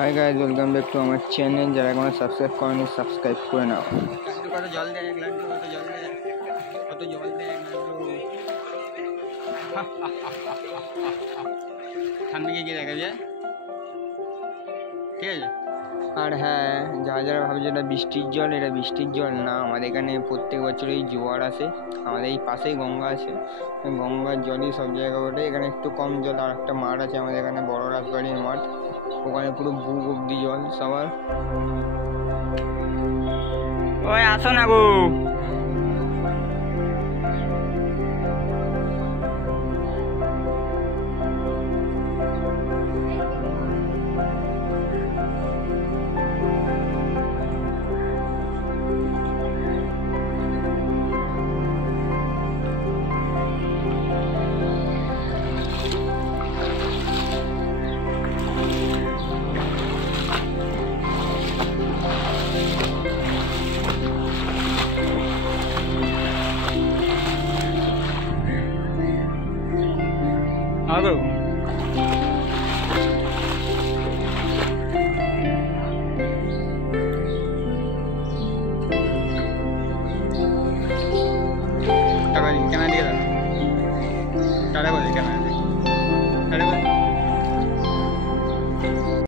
Hi guys, welcome back to আমার channel. যারা এখনো সাবস্ক্রাইব করেনি সাবস্ক্রাইব করে নাও। কত জল দেয় লাড্ডু, কত জল দেয়, কত জল দেয় লাড্ডু। সামনে গিয়ে দেখা যায়, ঠিক আছে। আর হ্যাঁ, যারা যারা ভাবছে এটা বৃষ্টির জল, এটা বৃষ্টির জল না। আমাদের এখানে প্রত্যেক বছরই জোয়ার আসে। আমাদের এই পাশেই গঙ্গা আছে, গঙ্গার জলই সব জায়গায় ওঠে। এখানে একটু কম জল। আর একটা মাঠ আছে আমাদের এখানে, বড় রাজবাড়ির মাঠ, ওখানে পুরো বুক অব্দি জল সবার। ওই আসো না গো। আগো টাকা দিন, কেনা দিয়ে দাও, টাকা করে কেনা।